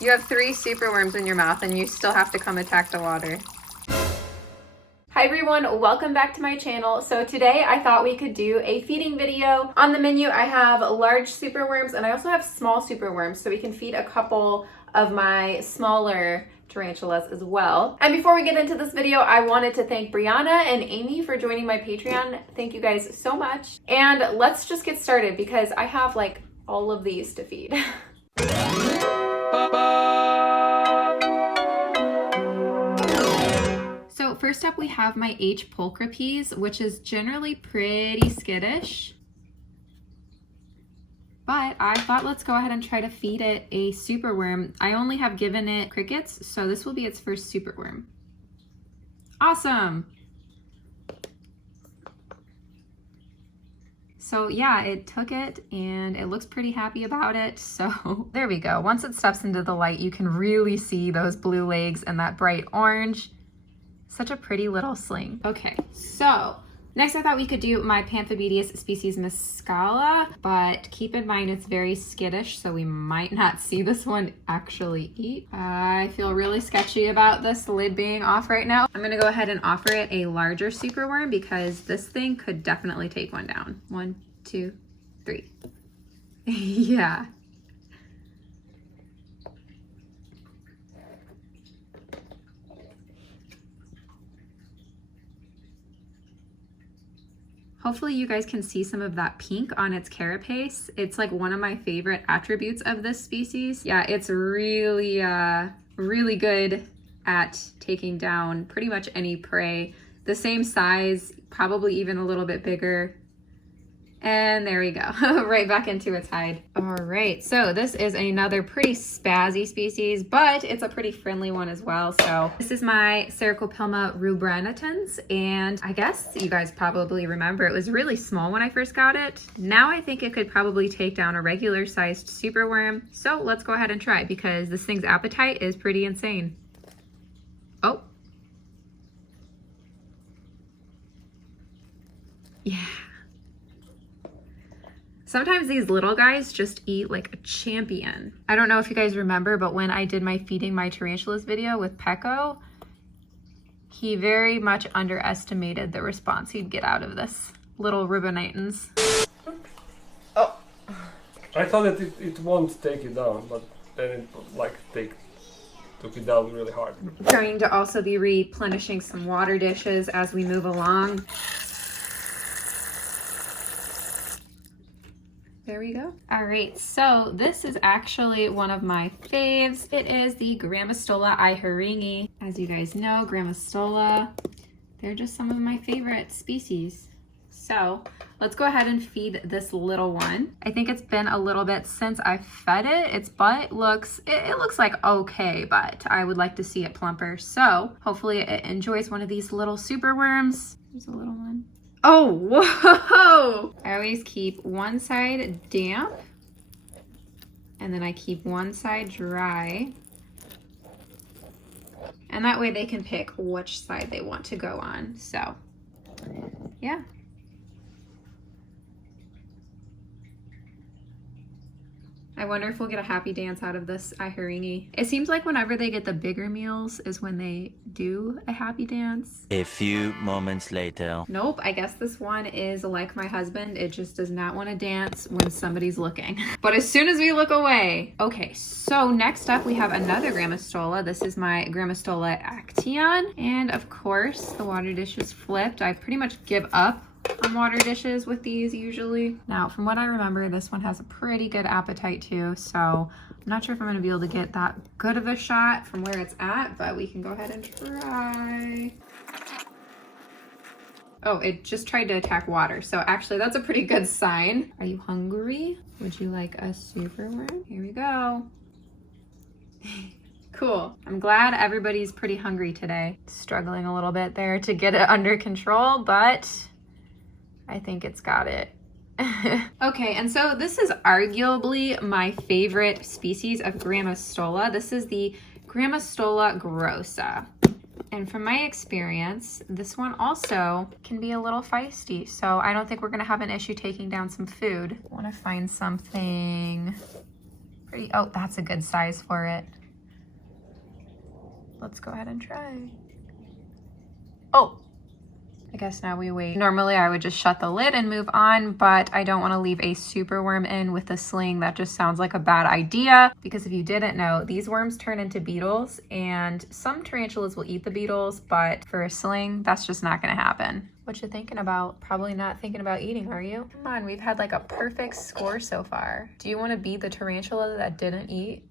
You have 3 superworms in your mouth and you still have to come attack the water. Hi everyone, welcome back to my channel. So today I thought we could do a feeding video. On the menu I have large superworms and I also have small superworms, so we can feed a couple of my smaller tarantulas as well. And before we get into this video, I wanted to thank Brianna and Amy for joining my Patreon. Thank you guys so much. And let's just get started because I have like all of these to feed. So first up we have my H. pulchripes, which is generally pretty skittish. But I thought let's go ahead and try to feed it a superworm. I only have given it crickets, so this will be its first superworm. Awesome! So yeah, it took it and it looks pretty happy about it. So there we go. Once it steps into the light, you can really see those blue legs and that bright orange. Such a pretty little sling. Okay, so next I thought we could do my Panthobeteus species Muscala, but keep in mind it's very skittish, so we might not see this one actually eat. I feel really sketchy about this lid being off right now. I'm gonna go ahead and offer it a larger superworm because this thing could definitely take one down. 1, 2, 3. Yeah. Hopefully you guys can see some of that pink on its carapace. It's like one of my favorite attributes of this species. Yeah, it's really, really good at taking down pretty much any prey. The same size, probably even a little bit bigger. And there we go, right back into its hide. All right, so this is another pretty spazzy species, but it's a pretty friendly one as well. So this is my Cercopelma rubranitans, and I guess you guys probably remember it was really small when I first got it. Now I think it could probably take down a regular sized superworm. So let's go ahead and try because this thing's appetite is pretty insane. Oh. Yeah. Sometimes these little guys just eat like a champion. I don't know if you guys remember, but when I did my feeding my tarantulas video with Pecco, he very much underestimated the response he'd get out of this little rubranitans. Oh. I thought that it won't take it down, but then it like took it down really hard. I'm going to also be replenishing some water dishes as we move along. There we go. All right, so this is actually one of my faves. It is the Grammostola iheringi. As you guys know, Grammostola, they're just some of my favorite species. So let's go ahead and feed this little one. I think it's been a little bit since I fed it. Its butt looks, it looks like okay, but I would like to see it plumper. So hopefully it enjoys one of these little superworms. There's a little one. Oh, whoa! I always keep one side damp and then I keep one side dry. And that way they can pick which side they want to go on. So, yeah. I wonder if we'll get a happy dance out of this iheringi. It seems like whenever they get the bigger meals is when they do a happy dance. A few moments later. Nope, I guess this one is like my husband. It just does not want to dance when somebody's looking. But as soon as we look away. Okay, so next up we have another Grammostola. This is my Grammostola actaeon. And of course, the water dish is flipped. I pretty much give up on water dishes with these usually. Now, from what I remember, this one has a pretty good appetite too, so I'm not sure if I'm going to be able to get that good of a shot from where it's at, but we can go ahead and try. Oh, it just tried to attack water, so actually that's a pretty good sign. Are you hungry? Would you like a superworm? Here we go. Cool. I'm glad everybody's pretty hungry today. Struggling a little bit there to get it under control, but I think it's got it. Okay, and so this is arguably my favorite species of Grammostola. This is the Grammostola grossa. And from my experience, this one also can be a little feisty. So I don't think we're gonna have an issue taking down some food. I wanna find something pretty, oh, that's a good size for it. Let's go ahead and try. Oh, I guess now we wait. Normally I would just shut the lid and move on, but I don't want to leave a superworm in with a sling. That just sounds like a bad idea, because if you didn't know, these worms turn into beetles, and some tarantulas will eat the beetles, but for a sling, that's just not going to happen. What you thinking about? Probably not thinking about eating, are you? Come on, we've had like a perfect score so far. Do you want to be the tarantula that didn't eat?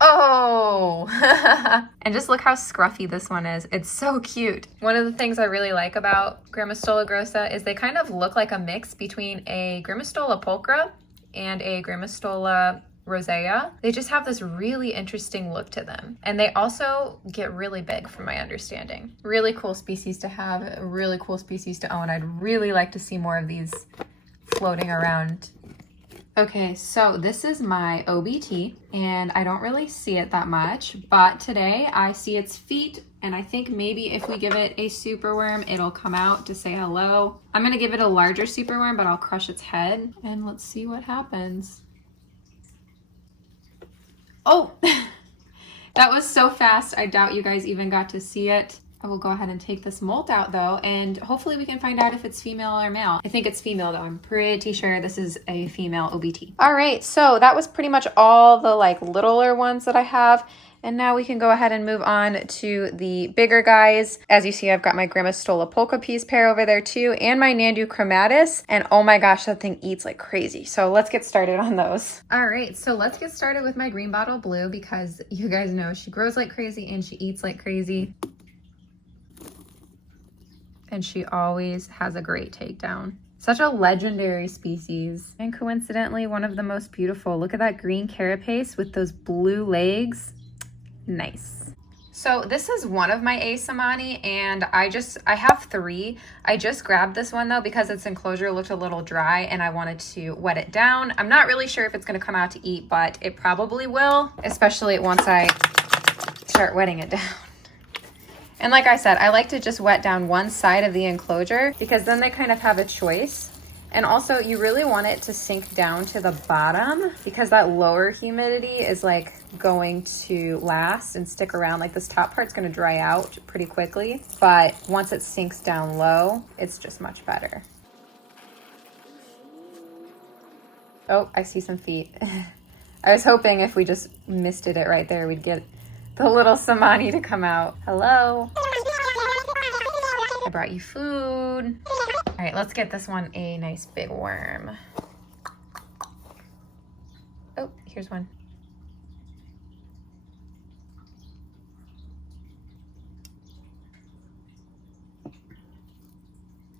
Oh, and just look how scruffy this one is. It's so cute. One of the things I really like about Grammostola grossa is they kind of look like a mix between a Grammostola pulchra and a Grammostola rosea. They just have this really interesting look to them. And they also get really big from my understanding. Really cool species to have, a really cool species to own. I'd really like to see more of these floating around. Okay, so this is my OBT, and I don't really see it that much, but today I see its feet, and I think maybe if we give it a superworm, it'll come out to say hello. I'm gonna give it a larger superworm, but I'll crush its head, and let's see what happens. Oh, that was so fast. I doubt you guys even got to see it. I will go ahead and take this molt out though, and hopefully we can find out if it's female or male. I think it's female though. I'm pretty sure this is a female OBT. All right, so that was pretty much all the like littler ones that I have. And now we can go ahead and move on to the bigger guys. As you see, I've got my Grammostola polka piece pair over there too, and my Nandu chromatus. And oh my gosh, that thing eats like crazy. So let's get started on those. All right, so let's get started with my green bottle blue, because you guys know she grows like crazy and she eats like crazy. And she always has a great takedown. Such a legendary species. And coincidentally, one of the most beautiful. Look at that green carapace with those blue legs. Nice. So this is one of my Asamani, and I have 3. I just grabbed this one though because its enclosure looked a little dry and I wanted to wet it down. I'm not really sure if it's gonna come out to eat, but it probably will, especially once I start wetting it down. And like I said, I like to just wet down one side of the enclosure because then they kind of have a choice. And also you really want it to sink down to the bottom because that lower humidity is like going to last and stick around. Like this top part's gonna dry out pretty quickly, but once it sinks down low, it's just much better. Oh, I see some feet. I was hoping if we just misted it right there, we'd get the little Samani to come out. Hello. I brought you food. All right, let's get this one a nice big worm. Oh, here's one.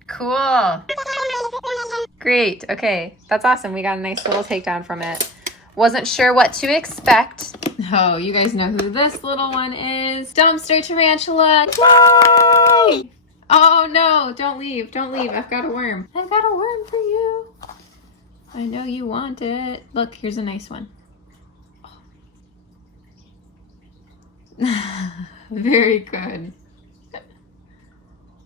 Cool. Great, okay, that's awesome. We got a nice little takedown from it. Wasn't sure what to expect. Oh, you guys know who this little one is. Dumpster tarantula. Yay! Oh no, don't leave, don't leave. I've got a worm. I've got a worm for you. I know you want it. Look, here's a nice one. Oh. Very good.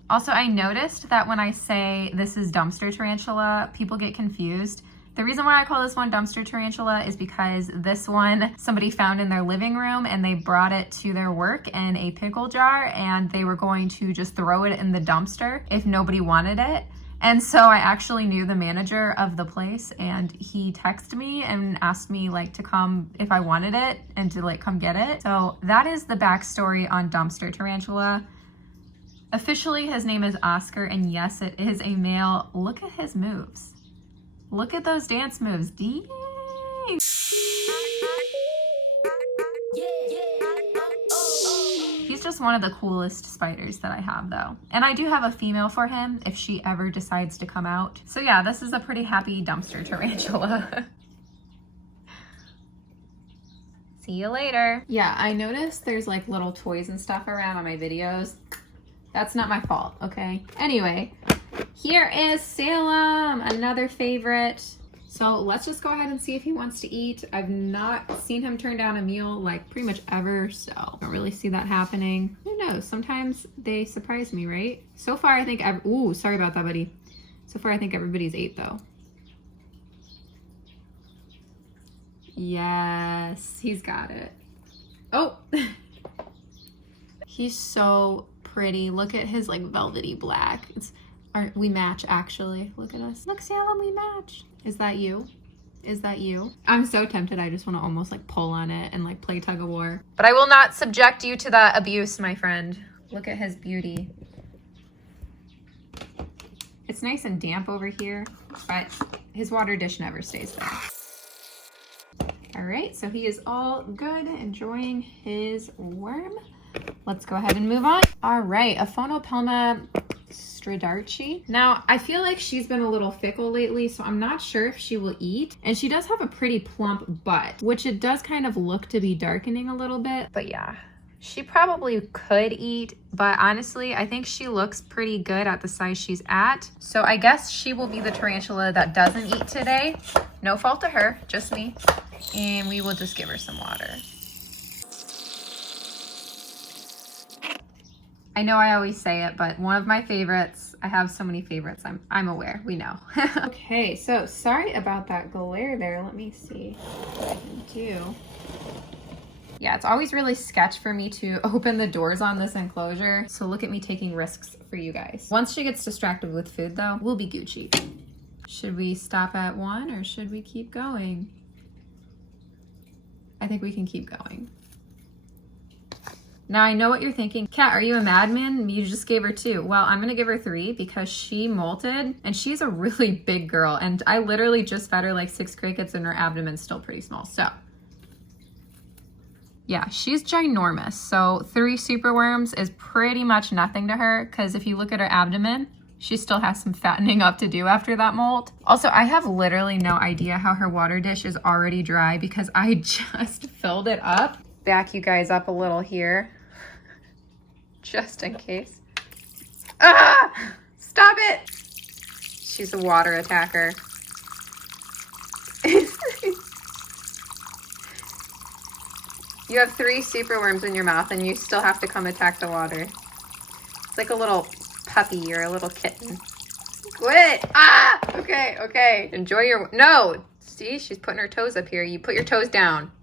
Also, I noticed that when I say this is dumpster tarantula, people get confused. The reason why I call this one dumpster tarantula is because this one somebody found in their living room and they brought it to their work in a pickle jar and they were going to just throw it in the dumpster if nobody wanted it. And so I actually knew the manager of the place and he texted me and asked me like to come if I wanted it and to like come get it. So that is the backstory on dumpster tarantula. Officially, his name is Oscar, and yes, it is a male. Look at his moves. Look at those dance moves. Dang. He's just one of the coolest spiders that I have though. And I do have a female for him if she ever decides to come out. So yeah, this is a pretty happy dumpster tarantula. See you later. Yeah, I noticed there's like little toys and stuff around on my videos. That's not my fault, okay? Anyway, here is Salem, another favorite. So let's just go ahead and see if he wants to eat. I've not seen him turn down a meal like pretty much ever, so I don't really see that happening. Who knows? Sometimes they surprise me, right? So far, I think, ooh, sorry about that, buddy. So far, I think everybody's ate though. Yes, he's got it. He's so pretty. Look at his like velvety black. We match actually. Look at us. Look, Salem, we match. Is that you? Is that you? I'm so tempted. I just want to almost like pull on it and like play tug of war. But I will not subject you to that abuse, my friend. Look at his beauty. It's nice and damp over here, but his water dish never stays there. All right, so he is all good, enjoying his worm. Let's go ahead and move on. All right, a Phonopelma Stridarchi. Now, I feel like she's been a little fickle lately, so I'm not sure if she will eat. And she does have a pretty plump butt, which it does kind of look to be darkening a little bit. But yeah, she probably could eat, but honestly, I think she looks pretty good at the size she's at. So I guess she will be the tarantula that doesn't eat today. No fault to her, just me. And we will just give her some water. I know I always say it, but one of my favorites. I have so many favorites. I'm aware. We know. Okay, so sorry about that glare there. Let me see what I can do. Yeah, it's always really sketch for me to open the doors on this enclosure. So look at me taking risks for you guys. Once she gets distracted with food though, we'll be Gucci. Should we stop at 1 or should we keep going? I think we can keep going. Now I know what you're thinking. Kat, are you a madman? You just gave her 2. Well, I'm gonna give her 3 because she molted and she's a really big girl. And I literally just fed her like 6 crickets and her abdomen's still pretty small. So yeah, she's ginormous. So 3 superworms is pretty much nothing to her because if you look at her abdomen, she still has some fattening up to do after that molt. Also, I have literally no idea how her water dish is already dry because I just filled it up. Back you guys up a little here, just in case. Ah! Stop it! She's a water attacker. You have 3 superworms in your mouth and you still have to come attack the water. It's like a little puppy or a little kitten. Quit! Ah! Okay, okay. Enjoy your... No! See, she's putting her toes up here. You put your toes down.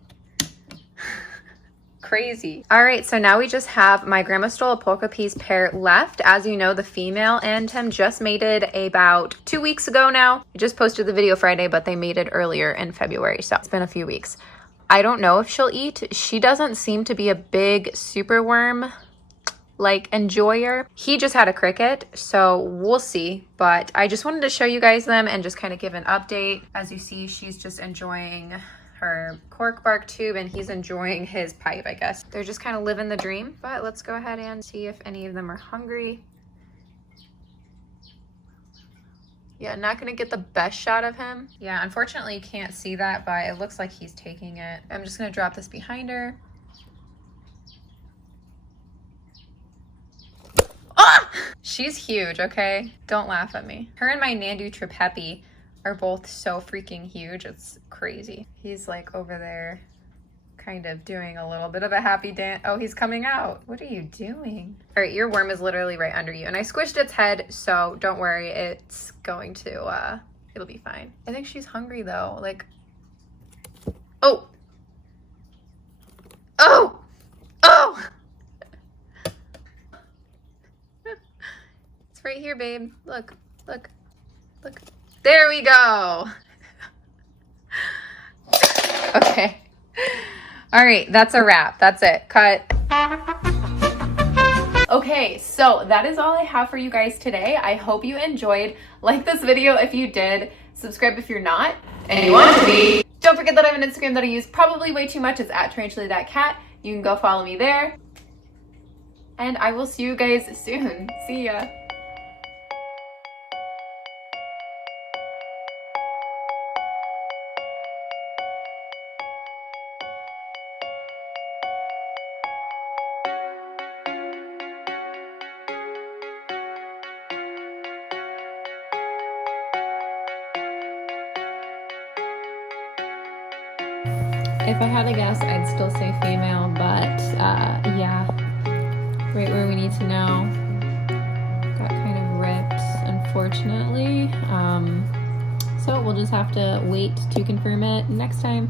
Crazy. All right, so now we just have my grandma stole a polka piece pair left. As you know, the female and him just mated about 2 weeks ago now. I just posted the video Friday, but they mated earlier in February, so it's been a few weeks. I don't know if she'll eat. She doesn't seem to be a big superworm like enjoyer. He just had a cricket, so we'll see. But I just wanted to show you guys them and just kind of give an update. As you see, she's just enjoying her cork bark tube and he's enjoying his pipe, I guess. They're just kind of living the dream, but let's go ahead and see if any of them are hungry. Yeah, not gonna get the best shot of him. Yeah, unfortunately you can't see that, but it looks like he's taking it. I'm just gonna drop this behind her. Ah! She's huge, okay? Don't laugh at me. Her and my Nandu Tripepi are both so freaking huge, it's crazy. He's like over there kind of doing a little bit of a happy dance. Oh, he's coming out. What are you doing? All right, your worm is literally right under you and I squished its head, so don't worry, it's going to, it'll be fine. I think she's hungry though, like, oh! Oh! Oh! It's right here, babe. Look, look, look. There we go. Okay. All right, that's a wrap. That's it. Cut. Okay, so that is all I have for you guys today. I hope you enjoyed. Like this video if you did. Subscribe if you're not. And you want to be. Don't forget that I have an Instagram that I use probably way too much. It's at Tarantula Kat. You can go follow me there. And I will see you guys soon. See ya. If I had to guess, I'd still say female, but yeah, right where we need to know. Got kind of ripped, unfortunately. So we'll just have to wait to confirm it next time.